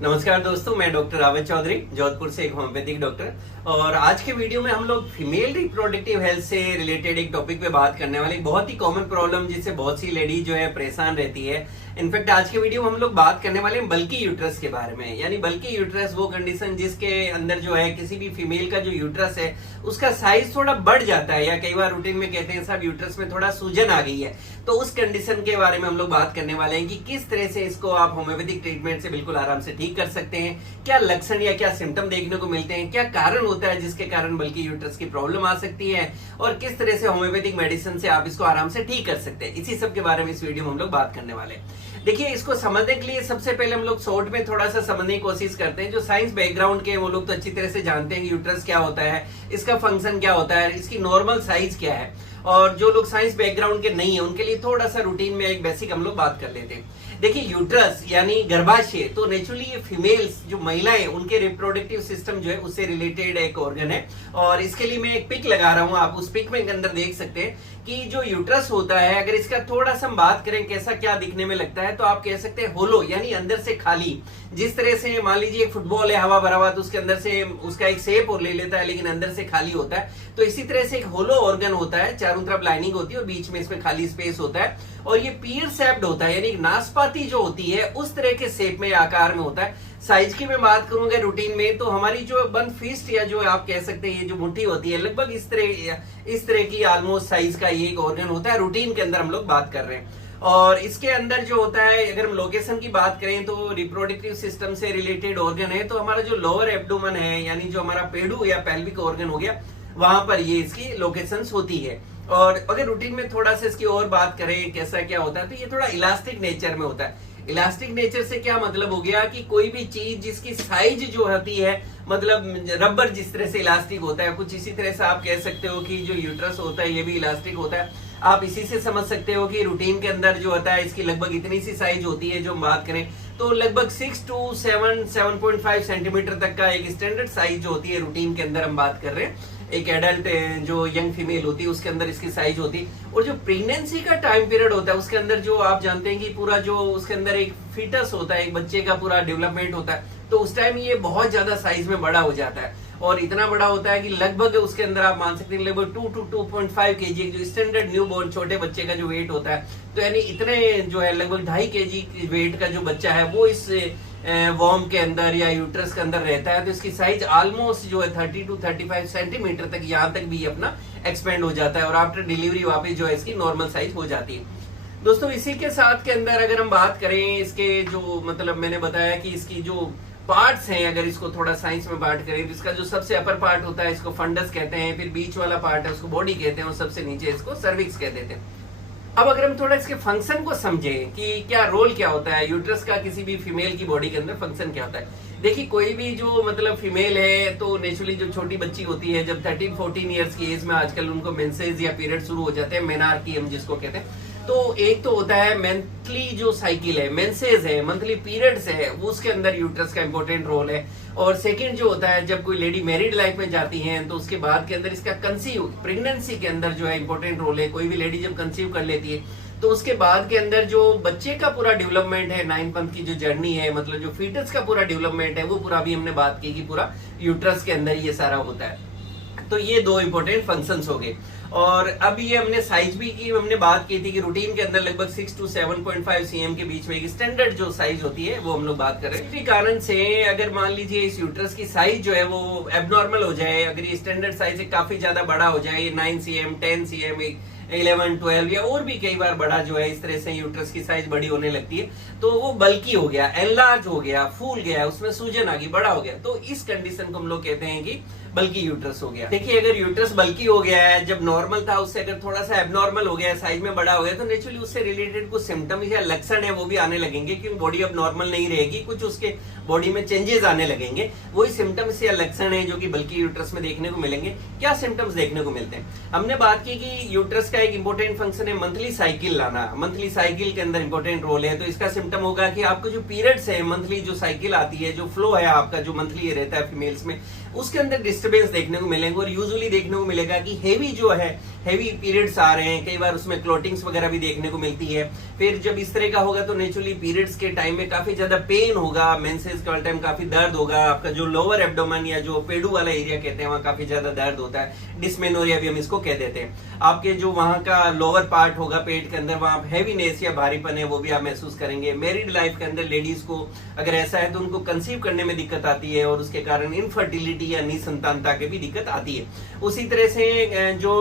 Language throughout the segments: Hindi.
नमस्कार दोस्तों, मैं डॉक्टर रावत चौधरी जोधपुर से एक होम्योपैथिक डॉक्टर। और आज के वीडियो में हम लोग फीमेल रिप्रोडक्टिव हेल्थ से रिलेटेड एक टॉपिक पे बात करने वाले, बहुत ही कॉमन प्रॉब्लम जिससे बहुत सी लेडी जो है परेशान रहती है। इनफैक्ट आज के वीडियो में हम लोग बात करने वाले हैं बल्की यूट्रस के बारे में। यानी बल्की यूट्रस वो कंडीशन जिसके अंदर जो है किसी भी फीमेल का जो यूट्रस है उसका साइज थोड़ा बढ़ जाता है, या कई बार रूटीन में कहते हैं साहब यूट्रस में थोड़ा सूजन आ गई है। तो उस कंडीशन के बारे में हम लोग बात करने वाले हैं कि किस तरह से इसको आप होम्योपैथिक ट्रीटमेंट से बिल्कुल आराम से ठीक कर सकते हैं, क्या लक्षण या क्या सिम्टम देखने को मिलते हैं, क्या कारण होता है जिसके कारण बल्कि यूट्रस की प्रॉब्लम आ सकती है, और किस तरह से होम्योपैथिक मेडिसिन से आप इसको आराम से ठीक कर सकते हैं। इसी सब के बारे में इस वीडियो में हम लोग बात करने वाले हैं। देखिए, इसको समझने के लिए सबसे पहले हम लोग शॉर्ट में थोड़ा सा समझने की कोशिश करते हैं। जो साइंस बैकग्राउंड के वो लोग तो अच्छी तरह से जानते हैं कि यूट्रस क्या होता है, इसका फंक्शन क्या होता है, इसकी नॉर्मल साइज क्या है। और जो लोग साइंस बैकग्राउंड के नहीं है उनके लिए थोड़ा सा रूटीन में एक बेसिक हम लोग बात कर लेते हैं। देखिए, यूट्रस यानी गर्भाशय तो नेचुरली ये फीमेल्स जो महिलाएं उनके रिप्रोडक्टिव सिस्टम जो है उससे रिलेटेड एक ऑर्गन है। और इसके लिए मैं एक पिक लगा रहा हूं, आप उस पिक में अंदर देख सकते हैं कि जो यूट्रस होता है, अगर इसका थोड़ा सा हम बात करें कैसा क्या दिखने में लगता है, तो आप कह सकते हैं होलो, यानी अंदर से खाली। जिस तरह से मान लीजिए एक फुटबॉल है हवा भरा हुआ, तो उसके अंदर से उसका एक शेप और ले लेता है लेकिन अंदर से खाली होता है। तो इसी तरह से एक होलो ऑर्गन होता है, चारों तरफ लाइनिंग होती है और बीच में इसमें खाली स्पेस होता है। और ये पीयर शेप्ड होता है, यानी नाशपाती जो होती है उस तरह के शेप में आकार में होता है। साइज की मैं बात करूंगा रूटीन में, तो हमारी जो वन फिस्ट या जो आप कह सकते हैं ये जो मुट्ठी होती है लगभग इस तरह की ऑलमोस्ट साइज का ये एक ऑर्गन होता है। रूटीन के अंदर हम लोग बात कर रहे हैं। और इसके अंदर जो होता है, अगर हम लोकेशन की बात करें तो रिप्रोडक्टिव सिस्टम से रिलेटेड ऑर्गन है। तो हमारा जो लोअर एब्डोमेन है, यानी जो हमारा पेडू या पेल्विक ऑर्गन हो गया, वहां पर ये इसकी लोकेशंस होती है। और अगर रूटीन में थोड़ा सा इसकी और बात करें कैसा क्या होता है, तो ये थोड़ा इलास्टिक नेचर में होता है। इलास्टिक नेचर से क्या मतलब हो गया कि कोई भी चीज जिसकी साइज जो होती है, मतलब रबर जिस तरह से इलास्टिक होता है, कुछ इसी तरह से आप कह सकते हो कि जो यूट्रस होता है ये भी इलास्टिक होता है। आप इसी से समझ सकते हो कि रूटीन के अंदर जो होता है इसकी लगभग इतनी सी साइज होती है। जो हम बात करें तो लगभग 6 to 7.5 सेंटीमीटर तक का एक स्टैंडर्ड साइज जो होती है रूटीन के अंदर हम बात कर रहे हैं। एक एडल्ट जो यंग फीमेल होती है उसके अंदर इसकी साइज होती है। और जो प्रेगनेंसी का टाइम पीरियड होता है उसके अंदर जो आप जानते हैं कि पूरा जो उसके अंदर एक फीटस होता है, एक बच्चे का पूरा डेवलपमेंट होता है, तो उस टाइम ये बहुत ज्यादा साइज में बड़ा हो जाता है। और इतना बड़ा होता है कि लगभग उसके अंदर आप मान सकते हैं लगभग 2 to 2.5 kg जो स्टैंडर्ड न्यूबॉर्न छोटे बच्चे का जो वेट होता है, तो यानी इतने जो है लगभग 2.5 kg वेट का जो बच्चा है वो इस वॉर्म के अंदर या यूट्रस के अंदर रहता है। तो इसकी साइज ऑलमोस्ट जो है 30 to 35 सेंटीमीटर तक यहाँ तक भी अपना एक्सपेंड हो जाता है। और आफ्टर डिलीवरी वापस जो है इसकी नॉर्मल साइज हो जाती है। दोस्तों, इसी के साथ के अंदर अगर हम बात करें इसके जो मतलब मैंने बताया कि इसकी जो पार्ट्स हैं, अगर इसको थोड़ा साइंस में बात करें तो इसका जो सबसे अपर पार्ट होता है इसको फंडस कहते हैं, फिर बीच वाला पार्ट है उसको बॉडी कहते हैं, और सबसे नीचे इसको सर्विक्स कह देते हैं। अब अगर हम थोड़ा इसके फंक्शन को समझें कि क्या रोल क्या होता है यूट्रस का किसी भी फीमेल की बॉडी के अंदर, फंक्शन क्या होता है। देखिए, कोई भी जो मतलब फीमेल है तो नेचुरली जो छोटी बच्ची होती है जब 13-14 ईयर्स की एज में आजकल उनको मेंसेज या पीरियड शुरू हो जाते हैं, मेनार्की हम जिसको कहते हैं। तो एक तो होता है मंथली जो साइकिल है, मेंसेज है, मंथली पीरियड्स है, वो उसके अंदर यूट्रस का इंपॉर्टेंट रोल है। और सेकंड जो होता है जब कोई लेडी मैरिड लाइफ में जाती है तो उसके बाद के अंदर इसका कंसीव प्रेगनेंसी के अंदर जो है इंपॉर्टेंट रोल है। कोई भी लेडी जब कंसीव कर लेती है तो उसके बाद के अंदर जो बच्चे का पूरा डेवलपमेंट है, 9 मंथ की जो जर्नी है, मतलब जो फीटस का पूरा डेवलपमेंट है, वो पूरा भी हमने बात की कि पूरा यूट्रस के अंदर ये सारा होता है। तो ये दो इंपॉर्टेंट फंक्शंस हो गए। और अब ये हमने साइज भी की, हमने बात की थी कि रूटीन के अंदर लगभग 6 to 7.5 cm के बीच में एक स्टैंडर्ड जो साइज होती है वो हम लोग बात कर रहे हैं। इसी कारण से अगर मान लीजिए इस यूट्रस की साइज जो है वो एबनॉर्मल हो जाए, अगर ये स्टैंडर्ड साइज से काफी ज्यादा बड़ा हो जाए, 9 cm 10 cm 11 12 या और भी कई बार बड़ा जो है, इस तरह से यूट्रस की साइज बड़ी होने लगती है, तो वो बल्की हो गया, एनलार्ज हो गया, फूल गया, उसमें सूजन आ गई, बड़ा हो गया। तो इस कंडीशन को हम लोग कहते हैं कि बल्की यूट्रस हो गया। देखिए, अगर यूट्रस बल्की हो गया है, जब नॉर्मल था उससे अगर थोड़ा सा एबनॉर्मल हो गया है, साइज में बड़ा हो गया, तो नेचुरली उससे रिलेटेड कुछ सिम्टम या लक्षण है वो भी आने लगेंगे, क्योंकि बॉडी अब नॉर्मल नहीं रहेगी, कुछ उसके बॉडी में चेंजेस आने लगेंगे। वही सिम्टम्स या लक्षण है जो कि बल्की यूट्रस में देखने को मिलेंगे। क्या सिम्टम्स देखने को मिलते हैं, हमने बात की कि यूट्रस का एक इंपॉर्टेंट फंक्शन है मंथली साइकिल लाना, मंथली साइकिल के अंदर इंपॉर्टेंट रोल है। तो इसका सिम्टम होगा कि आपको जो पीरियड्स है, मंथली जो साइकिल आती है, जो फ्लो है आपका जो मंथली रहता है फीमेल्स में, उसके अंदर डिस्टर्ब डिस्टर्बेंस देखने को मिलेंगे और यूजुअली देखने को मिलेगा कि हेवी पीरियड्स आ रहे हैं, कई बार उसमें क्लोटिंग्स वगैरह भी देखने को मिलती है। फिर जब इस तरह का होगा तो नेचुरली पीरियड्स के टाइम में काफी ज्यादा पेन होगा, मेंसेस के टाइम काफी दर्द होगा, आपका जो लोअर एब्डोमेन या जो पेडू वाला एरिया कहते हैं वहां काफी ज्यादा दर्द होता है, डिस्मेनोरिया भी हम इसको कह देते हैं। आपके जो वहां का लोअर पार्ट होगा पेट के अंदर, वहां हैवीनेस या भारीपन है वो भी आप महसूस करेंगे। मैरिड लाइफ के अंदर लेडीज को अगर ऐसा है तो उनको कंसीव करने में दिक्कत आती है और उसके कारण इनफर्टिलिटी या निसंतानता की भी दिक्कत आती है। उसी तरह से जो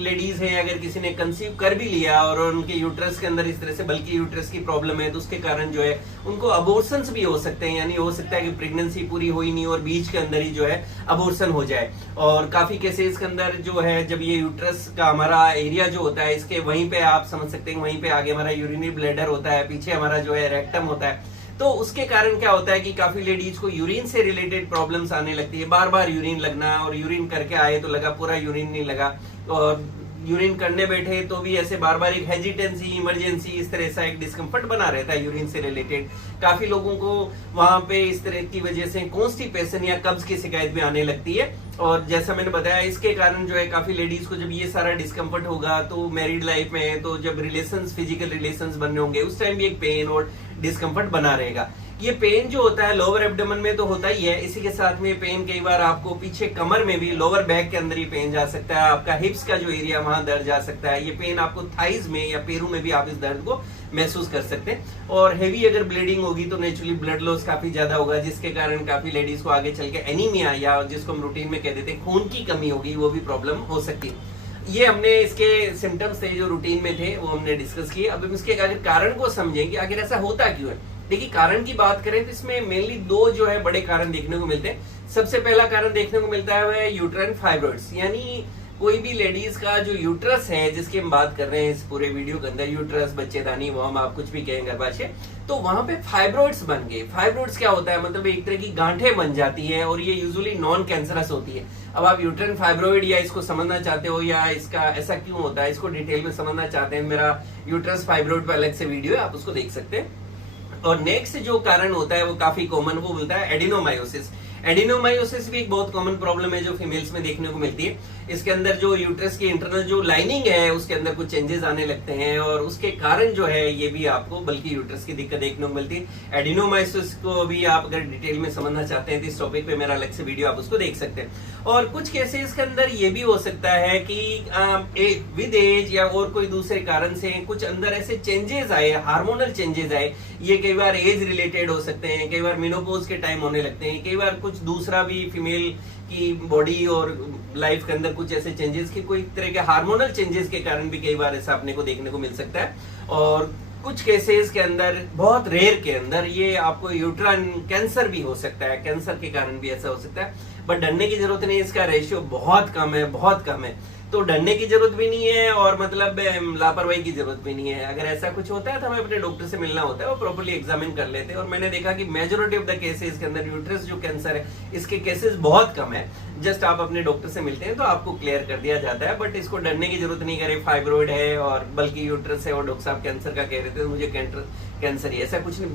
लेडीज हैं अगर किसी ने कंसीव कर भी लिया और उनके यूट्रस के अंदर इस तरह से बल्कि यूट्रस की प्रॉब्लम है तो उसके कारण जो है उनको अबॉर्शंस भी हो सकते हैं, यानी हो सकता है कि प्रेगनेंसी पूरी हुई नहीं और बीच के अंदर ही जो है अबॉर्शन हो जाए। और काफी केसेस के अंदर जो है जब ये यूट्रस का हमारा एरिया जो होता है इसके वहीं पे आप समझ सकते हैं, वहीं पे आगे हमारा यूरिनरी ब्लैडर होता है, पीछे हमारा जो है रेक्टम होता है, तो उसके कारण क्या होता है कि काफी लेडीज को यूरिन से रिलेटेड प्रॉब्लम्स आने लगती है, बार बार यूरिन लगना, और यूरिन करके आए तो लगा पूरा यूरिन नहीं लगा, और यूरिन करने बैठे तो भी ऐसे बार बार एक हेजिटेंसी, इमरजेंसी, इस तरह सा एक डिस्कम्फर्ट बना रहता है यूरिन से रिलेटेड। काफी लोगों को वहां पे इस तरह की वजह से कॉन्स्टिपेशन या कब्ज की शिकायत भी आने लगती है। और जैसा मैंने बताया इसके कारण जो है काफी लेडीज को जब ये सारा डिस्कम्फर्ट होगा तो मैरिड लाइफ में तो जब रिलेशंस, फिजिकल रिलेशंस बन रहे होंगे उस टाइम भी एक पेन और डिस्कम्फर्ट बना रहेगा। ये पेन जो होता है लोअर एब्डोमेन में तो होता ही है, इसी के साथ में पेन कई बार आपको पीछे कमर में भी, लोअर बैक के अंदर ही पेन जा सकता है, आपका हिप्स का जो एरिया वहां दर्द जा सकता है, ये पेन आपको थाइज में या पैरों में भी आप इस दर्द को महसूस कर सकते हैं। और हेवी अगर ब्लीडिंग होगी तो नेचुरली ब्लड लॉस काफी ज्यादा होगा, जिसके कारण काफी लेडीज को आगे चल के एनीमिया या जिसको हम रूटीन में कह देते हैं खून की कमी होगी, वो भी प्रॉब्लम हो सकती है। ये हमने इसके सिम्टम्स थे जो रूटीन में थे वो हमने डिस्कस किए। अब इसके अगर कारण को समझेंगे आखिर ऐसा होता क्यों है। देखिए कारण की बात करें तो इसमें मेनली दो जो है बड़े कारण देखने को मिलते हैं। सबसे पहला कारण देखने को मिलता है वह है यूट्राइन फाइब्रॉइड्स, यानी कोई भी लेडीज का जो यूट्रस है जिसकी हम बात कर रहे हैं इस पूरे वीडियो के अंदर, यूट्रस, बच्चेदानी, वो हम आप कुछ भी कहें गर्भाशय, तो वहां पे फाइब्रॉइड्स बन गए। फाइब्रॉइड्स क्या होता है, मतलब एक तरह की गांठें बन जाती है और ये यूजुअली नॉन कैंसरस होती है। अब आप यूट्राइन फाइब्रॉइड या इसको समझना चाहते हो या इसका ऐसा क्यों होता है इसको डिटेल में समझना चाहते हैं, मेरा यूट्रस फाइब्रॉइड पर अलग से वीडियो है, आप उसको देख सकते हैं। और नेक्स्ट जो कारण होता है वो काफी कॉमन, वो बोलता है एडिनोमायोसिस। एडिनोमायोसिस भी एक बहुत कॉमन प्रॉब्लम है जो फीमेल्स में देखने को मिलती है। इसके अंदर जो यूट्रस की इंटरनल जो लाइनिंग है उसके अंदर कुछ चेंजेस आने लगते हैं और उसके कारण जो है ये भी आपको बल्कि यूट्रस की दिक्कत देखने को मिलती है। एडिनोमायोसिस को भी आप अगर डिटेल में समझना चाहते हैं तो इस टॉपिक पे मेरा अलग से वीडियो आप उसको देख सकते हैं। और कुछ केसेस के अंदर ये भी हो सकता है कि विद एज या और कोई दूसरे कारण से कुछ अंदर ऐसे चेंजेस आए, हार्मोनल चेंजेस आए, ये कई बार एज रिलेटेड हो सकते हैं, कई बार मेनोपॉज के टाइम होने लगते हैं, कई बार कुछ दूसरा भी फीमेल की बॉडी और लाइफ के अंदर कुछ ऐसे चेंजेस की कोई तरह के हार्मोनल चेंजेस के कारण भी कई बार ऐसा अपने को देखने को मिल सकता है। और कुछ केसेस के अंदर, बहुत रेयर के अंदर, ये आपको यूट्राइन कैंसर भी हो सकता है, कैंसर के कारण भी ऐसा हो सकता है। बट डरने की जरूरत नहीं, इसका रेशियो बहुत कम है, बहुत कम है, तो डरने की जरूरत भी नहीं है और मतलब लापरवाही की जरूरत भी नहीं है। अगर ऐसा कुछ होता है तो हमें अपने डॉक्टर से मिलना होता है, वो प्रॉपर्ली एग्जामिन कर लेते हैं। और मैंने देखा कि मेजोरिटी ऑफ द केसेस के अंदर यूट्रस जो कैंसर है इसके केसेस बहुत कम है। जस्ट आप अपने डॉक्टर से मिलते हैं तो आपको क्लियर कर दिया जाता है। बट इसको डरने की जरूरत नहीं, करे फाइब्रॉइड है और बल्कि यूट्रस है और डॉक्टर साहब कैंसर का कह रहे थे तो मुझे कैंसर ही, ऐसा कुछ नहीं,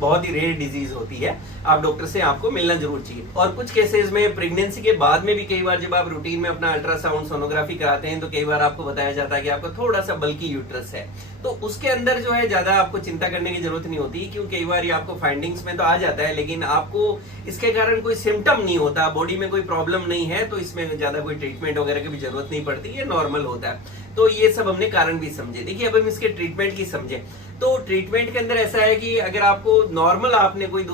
बहुत ही रेयर डिजीज होती है। आप डॉक्टर से आपको मिलना जरूर चाहिए। और कुछ केसेस में प्रेगनेंसी के बाद में भी कई बार जब आप रूटीन में अपना अल्ट्रासाउंड, सोनोग्राफी कराते हैं तो कई बार आपको बताया जाता है कि आपको थोड़ा सा बल्कि यूट्रस है, तो उसके अंदर जो है ज्यादा आपको चिंता करने की जरूरत नहीं होती, क्योंकि कई बार ये आपको फाइंडिंग्स में तो आ जाता है लेकिन आपको इसके कारण कोई सिम्टम नहीं होता, बॉडी में कोई प्रॉब्लम नहीं है, तो इसमें ज्यादा कोई ट्रीटमेंट वगैरह की भी जरूरत नहीं पड़ती, ये नॉर्मल होता है। तो ये सब हमने कारण भी समझे। देखिए अब हम इसके ट्रीटमेंट की समझे तो ट्रीटमेंट के अंदर ऐसा है कि अगर आपको नॉर्मल आपने कोई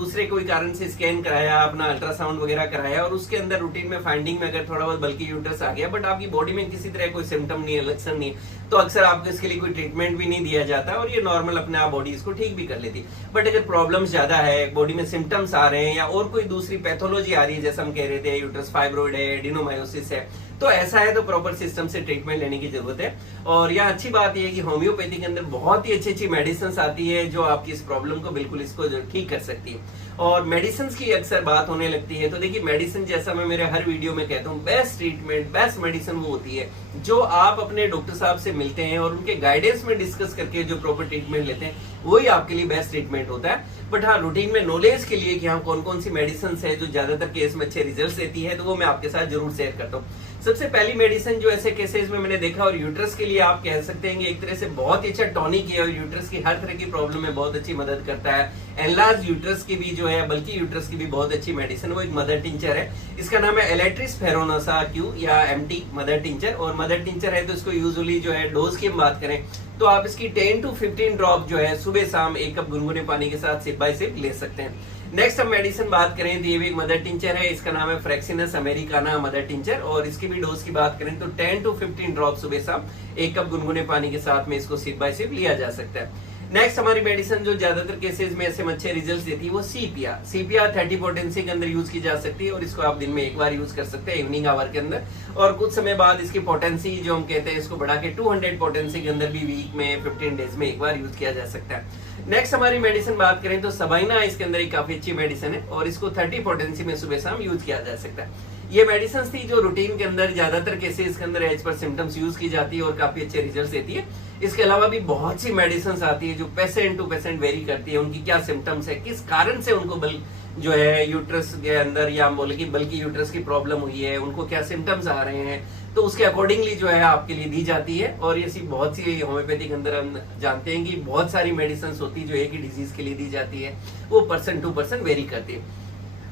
कारण से स्कैन कराया, अपना अल्ट्रासाउंड वगैरह कराया और उसके अंदर रूटीन में फाइंडिंग में अगर थोड़ा बहुत बल्कि यूट्रस आ गया बट आपकी बॉडी में किसी तरह कोई सिम्टम नहीं है, लक्षण नहीं है, तो अक्सर आपको इसके लिए कोई ट्रीटमेंट भी नहीं दिया जाता और ये नॉर्मल अपने आप बॉडी इसको ठीक भी कर लेती। बट अगर प्रॉब्लम ज्यादा है, बॉडी में सिम्टम्स आ रहे हैं या और कोई दूसरी पैथोलॉजी आ रही है, जैसा हम कह रहे थे यूट्रस फाइब्रॉइड है, एडिनोमायोसिस है, तो ऐसा है तो प्रॉपर सिस्टम से ट्रीटमेंट लेने की जरूरत है। और यहाँ अच्छी बात यह है कि होम्योपैथी के अंदर बहुत ही अच्छी मेडिसिन आती है जो आपकी इस प्रॉब्लम को बिल्कुल इसको ठीक कर सकती है। और मेडिसिन की अक्सर बात होने लगती है तो देखिए मेडिसिन, जैसा मैं मेरे हर वीडियो में कहता हूँ, बेस्ट ट्रीटमेंट, बेस्ट मेडिसिन वो होती है जो आप अपने डॉक्टर साहब से मिलते हैं और उनके गाइडेंस में डिस्कस करके जो प्रॉपर ट्रीटमेंट लेते हैं, वही आपके लिए बेस्ट ट्रीटमेंट होता है। बट हाँ, रूटीन में नॉलेज के लिए कि हाँ कौन कौन सी मेडिसिन है जो ज्यादातर केस में अच्छे रिजल्ट देती है, तो वो मैं आपके साथ जरूर शेयर करता हूँ। सबसे पहली मेडिसिन जो ऐसे केसेस में मैंने देखा, और यूट्रस के लिए आप कह सकते हैं कि एक तरह से बहुत ही अच्छा टॉनिक है, और यूट्रस की हर तरह की प्रॉब्लम में बहुत अच्छी मदद करता है। एनलार्ज यूट्रस की भी जो है, बल्कि यूट्रस की भी बहुत अच्छी मेडिसिन, वो एक मदर टिंचर है। इसका नाम है एलेट्रिस फेरोनोसा क्यू या एमटी मदर टिंचर। और मदर टिंचर है तो इसको यूजुअली जो है डोज की हम बात करें तो आप इसकी 10 to 15 ड्रॉप जो है सुबह शाम 1 कप गुनगुने पानी के साथ सिप बाय सिप ले सकते हैं। नेक्स्ट हम मेडिसिन बात करें तो ये भी एक मदर टिंचर है, इसका नाम है फ्रेक्सिनस अमेरिकाना मदर टिंचर, और इसकी भी डोज की बात करें तो 10 to 15 ड्रॉप सुबह शाम 1 कप गुनगुने पानी के साथ में इसको सिप बाय सिप लिया जा सकता है। नेक्स्ट हमारी मेडिसिन जो ज्यादातर केसेस में ऐसे अच्छे रिजल्ट्स देती है वो सीपिया 30 पोटेंसी के अंदर यूज की जा सकती है, और इसको आप दिन में एक बार यूज कर सकते हैं इवनिंग आवर के अंदर, और कुछ समय बाद इसकी पोटेंसी जो हम कहते हैं इसको बढ़ा के 200 पोटेंसी के अंदर भी वीक में 15 डेज में एक बार यूज किया जा सकता है। नेक्स्ट हमारी मेडिसिन बात करें तो सबाइना इसके अंदर एक काफी अच्छी मेडिसिन है, और इसको 30 पोटेंसी में सुबह शाम यूज किया जा सकता है। ये मेडिसिन थी जो रूटीन के अंदर ज्यादातर केसेस के अंदर एज पर सिम्टम्स यूज की जाती है और काफी अच्छे रिजल्ट देती है। इसके अलावा भी बहुत सी मेडिसिन आती है जो पेशेंट टू पेशेंट वेरी करती है, उनकी क्या सिम्टम्स है, किस कारण से उनको जो है यूट्रस के अंदर या हम बोले कि बल्कि यूट्रस की प्रॉब्लम हुई है, उनको क्या सिम्टम्स आ रहे हैं, तो उसके अकॉर्डिंगली जो है आपके लिए दी जाती है। और ऐसी बहुत सी होम्योपैथी के अंदर हम जानते हैं कि बहुत सारी मेडिसिन होती है जो एक ही डिजीज के लिए दी जाती है, वो पर्सन टू पर्सन वेरी करती है।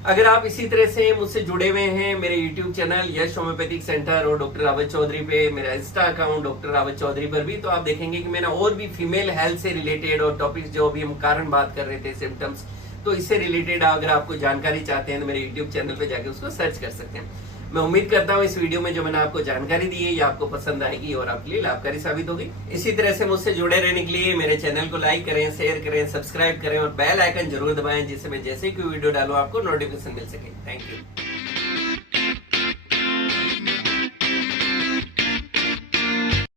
अगर आप इसी तरह से मुझसे जुड़े हुए हैं मेरे YouTube channel Yash homeopathic centre और डॉक्टर रावत चौधरी पे, मेरा insta account doctor Rawat Chaudhary पर भी, तो आप देखेंगे कि मैंने और भी फीमेल हेल्थ से रिलेटेड और टॉपिक्स जो अभी हम कारण बात कर रहे थे सिम्टम्स, तो इससे रिलेटेड अगर आपको जानकारी चाहते हैं तो मेरे YouTube चैनल पे जाके उसको सर्च कर सकते हैं। मैं उम्मीद करता हूँ इस वीडियो में जो मैंने आपको जानकारी दी है ये आपको पसंद आएगी और आपके लिए लाभकारी साबित होगी। इसी तरह से मुझसे जुड़े रहने के लिए मेरे चैनल को लाइक करें, शेयर करें, सब्सक्राइब करें और बेल आइकन जरूर दबाएं, जिससे मैं जैसे ही कोई वीडियो डालूं आपको नोटिफिकेशन मिल सके। Thank you.